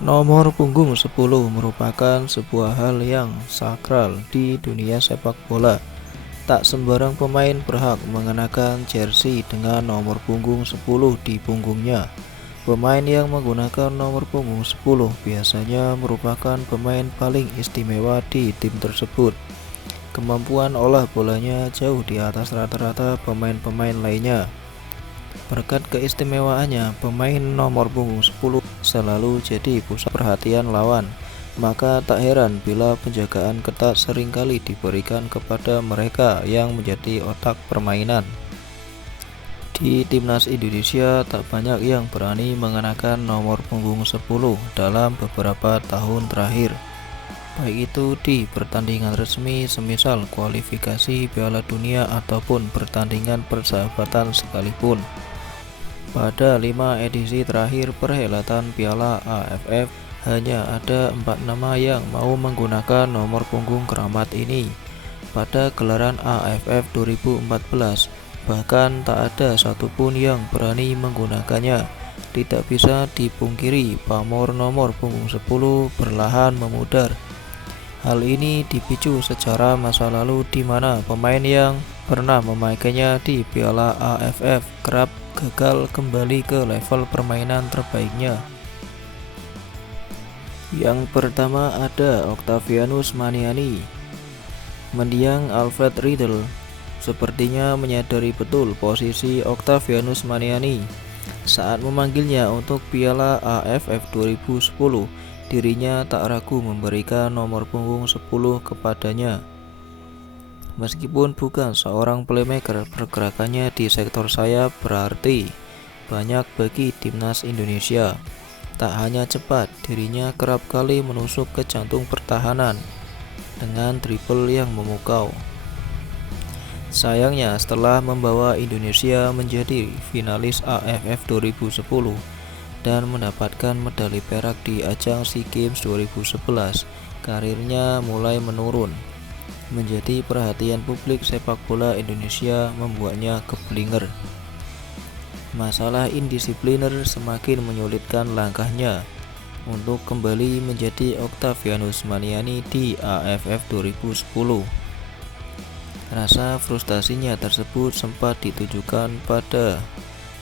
Nomor punggung 10 merupakan sebuah hal yang sakral di dunia sepak bola. Tak sembarang pemain berhak mengenakan jersey dengan nomor punggung 10 di punggungnya. Pemain yang menggunakan nomor punggung 10 biasanya merupakan pemain paling istimewa di tim tersebut. Kemampuan olah bolanya jauh di atas rata-rata pemain-pemain lainnya. Berkat keistimewaannya, pemain nomor punggung 10 selalu jadi pusat perhatian lawan. Maka tak heran bila penjagaan ketat seringkali diberikan kepada mereka yang menjadi otak permainan. Di timnas Indonesia tak banyak yang berani mengenakan nomor punggung 10 dalam beberapa tahun terakhir. Baik itu di pertandingan resmi semisal kualifikasi Piala Dunia ataupun pertandingan persahabatan sekalipun. Pada 5 edisi terakhir perhelatan Piala AFF, hanya ada 4 nama yang mau menggunakan nomor punggung keramat ini. Pada gelaran AFF 2014, bahkan tak ada satupun yang berani menggunakannya. Tidak bisa dipungkiri pamor nomor punggung 10 perlahan memudar. Hal ini dipicu secara masa lalu di mana pemain yang pernah memakainya di Piala AFF kerap gagal kembali ke level permainan terbaiknya. Yang pertama ada Octavianus Maniani. Mendiang Alfred Riedel sepertinya menyadari betul posisi Octavianus Maniani. Saat memanggilnya untuk Piala AFF 2010, dirinya tak ragu memberikan nomor punggung 10 kepadanya. Meskipun bukan seorang playmaker, pergerakannya di sektor sayap berarti banyak bagi timnas Indonesia. Tak hanya cepat, dirinya kerap kali menusuk ke jantung pertahanan dengan dribble yang memukau. Sayangnya setelah membawa Indonesia menjadi finalis AFF 2010 dan mendapatkan medali perak di ajang SEA Games 2011, karirnya mulai menurun. Menjadi perhatian publik sepak bola Indonesia membuatnya keblinger. Masalah indisipliner semakin menyulitkan langkahnya untuk kembali menjadi Octavianus Maniani di AFF 2010. Rasa frustasinya tersebut sempat ditujukan pada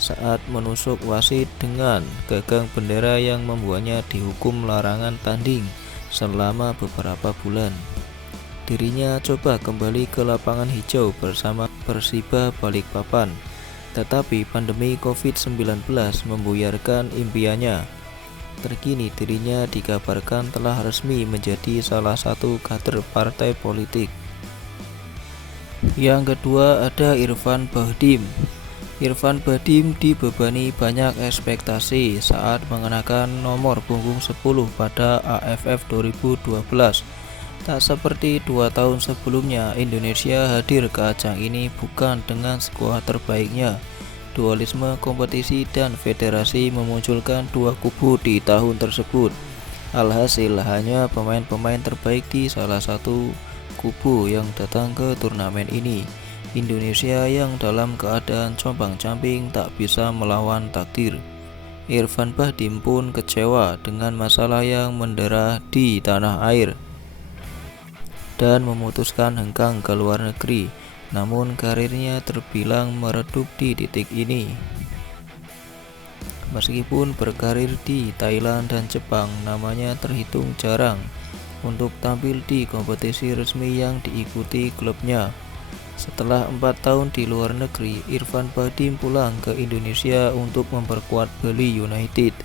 saat menusuk wasit dengan gagang bendera yang membuatnya dihukum larangan tanding selama beberapa bulan. Dirinya coba kembali ke lapangan hijau bersama Persiba Balikpapan, tetapi pandemi COVID-19 membuyarkan impiannya. Terkini dirinya dikabarkan telah resmi menjadi salah satu kader partai politik. Yang kedua ada Irfan Bahdim. Irfan Bahdim dibebani banyak ekspektasi saat mengenakan nomor punggung 10 pada AFF 2012. Tak seperti 2 tahun sebelumnya, Indonesia hadir ke ajang ini bukan dengan skuad terbaiknya. Dualisme kompetisi dan federasi memunculkan dua kubu di tahun tersebut. Alhasil hanya pemain-pemain terbaik di salah satu kubu yang datang ke turnamen ini. Indonesia yang dalam keadaan compang-camping tak bisa melawan takdir. Irfan Bahdim pun kecewa dengan masalah yang mendera di tanah air dan memutuskan hengkang ke luar negeri. Namun karirnya terbilang meredup di titik ini. Meskipun berkarir di Thailand dan Jepang, namanya terhitung jarang untuk tampil di kompetisi resmi yang diikuti klubnya. Setelah 4 tahun di luar negeri, Irfan Bahdim pulang ke Indonesia untuk memperkuat Bali United.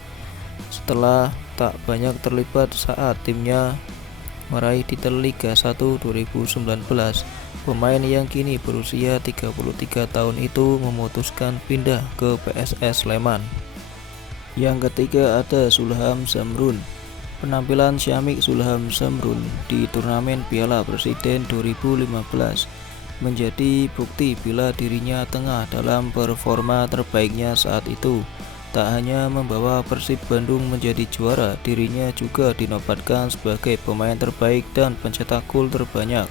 Setelah tak banyak terlibat saat timnya meraih titel Liga 1 2019, pemain yang kini berusia 33 tahun itu memutuskan pindah ke PSS Sleman. Yang ketiga ada Zulham Zamrun. Penampilan Syamik Zulham Zamrun di turnamen Piala Presiden 2015 menjadi bukti bila dirinya tengah dalam performa terbaiknya saat itu. Tak hanya membawa Persib Bandung menjadi juara, dirinya juga dinobatkan sebagai pemain terbaik dan pencetak gol terbanyak.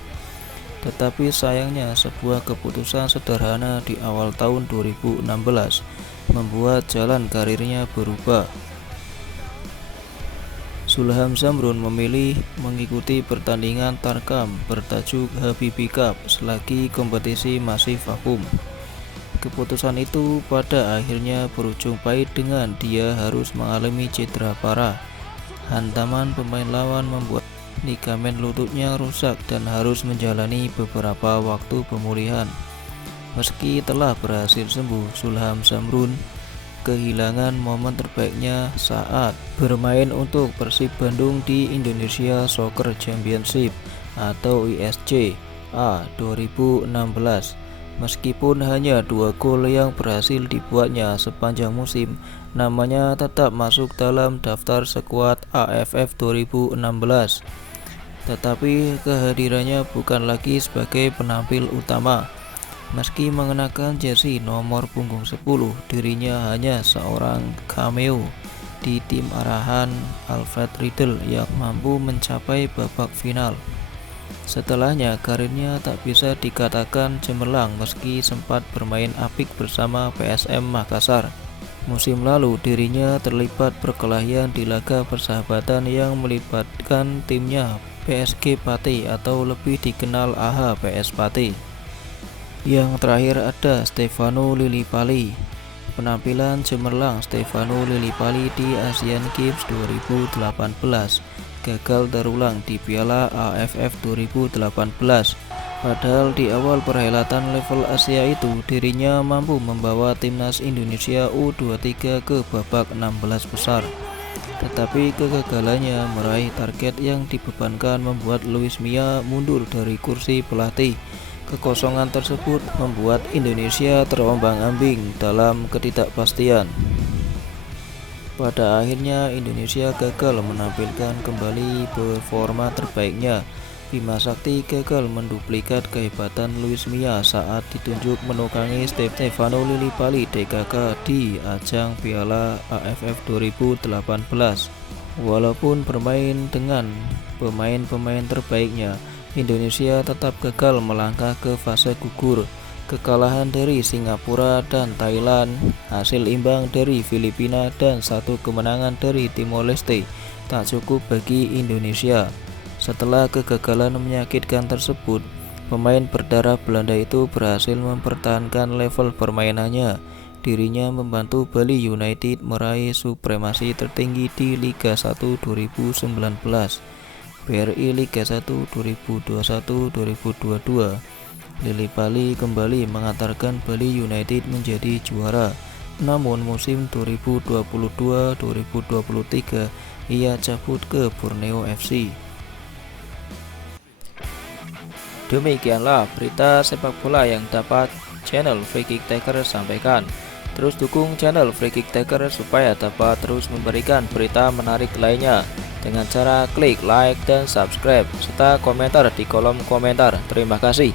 Tetapi sayangnya sebuah keputusan sederhana di awal tahun 2016 membuat jalan karirnya berubah. Sulham Zamrun memilih mengikuti pertandingan Tarkam bertajuk Habibie Cup selagi kompetisi masih vakum. Keputusan itu pada akhirnya berujung pahit dengan dia harus mengalami cedera parah. Hantaman pemain lawan membuat ligamen lututnya rusak dan harus menjalani beberapa waktu pemulihan. Meski telah berhasil sembuh, Sulham Zamrun kehilangan momen terbaiknya saat bermain untuk Persib Bandung di Indonesia Soccer Championship atau ISC A 2016. Meskipun hanya 2 gol yang berhasil dibuatnya sepanjang musim, namanya tetap masuk dalam daftar skuad AFF 2016. Tetapi kehadirannya bukan lagi sebagai penampil utama. Meski mengenakan jersey nomor punggung 10, dirinya hanya seorang cameo di tim arahan Alfred Riedel yang mampu mencapai babak final. Setelahnya, karirnya tak bisa dikatakan cemerlang meski sempat bermain apik bersama PSM Makassar. Musim lalu, dirinya terlibat perkelahian di laga persahabatan yang melibatkan timnya PSG Pate atau lebih dikenal AH PS Pate. Yang terakhir ada Stefano Lillipali. Penampilan cemerlang Stefano Lillipali di Asian Games 2018 gagal terulang di Piala AFF 2018. Padahal di awal perhelatan level Asia itu, dirinya mampu membawa timnas Indonesia U23 ke babak 16 besar. Tetapi kegagalannya meraih target yang dibebankan membuat Luis Milla mundur dari kursi pelatih. Kekosongan tersebut membuat Indonesia terombang-ambing dalam ketidakpastian. Pada akhirnya Indonesia gagal menampilkan kembali performa terbaiknya. Bima Sakti gagal menduplikat kehebatan Luis Milla saat ditunjuk menukangi Stefano Lillipali DKK di ajang Piala AFF 2018. Walaupun bermain dengan pemain-pemain terbaiknya, Indonesia tetap gagal melangkah ke fase gugur. Kekalahan dari Singapura dan Thailand, hasil imbang dari Filipina, dan 1 kemenangan dari Timor Leste tak cukup bagi Indonesia. Setelah kegagalan menyakitkan tersebut, pemain berdarah Belanda itu berhasil mempertahankan level permainannya. Dirinya membantu Bali United meraih supremasi tertinggi di Liga 1 2019. BRI Liga 1 2021-2022. Lillipali kembali mengantarkan Bali United menjadi juara. Namun musim 2022-2023 ia cabut ke Borneo FC. Demikianlah berita sepak bola yang dapat channel Free Kick Taker sampaikan. Terus dukung channel Free Kick Taker supaya dapat terus memberikan berita menarik lainnya dengan cara klik like dan subscribe serta komentar di kolom komentar. Terima kasih.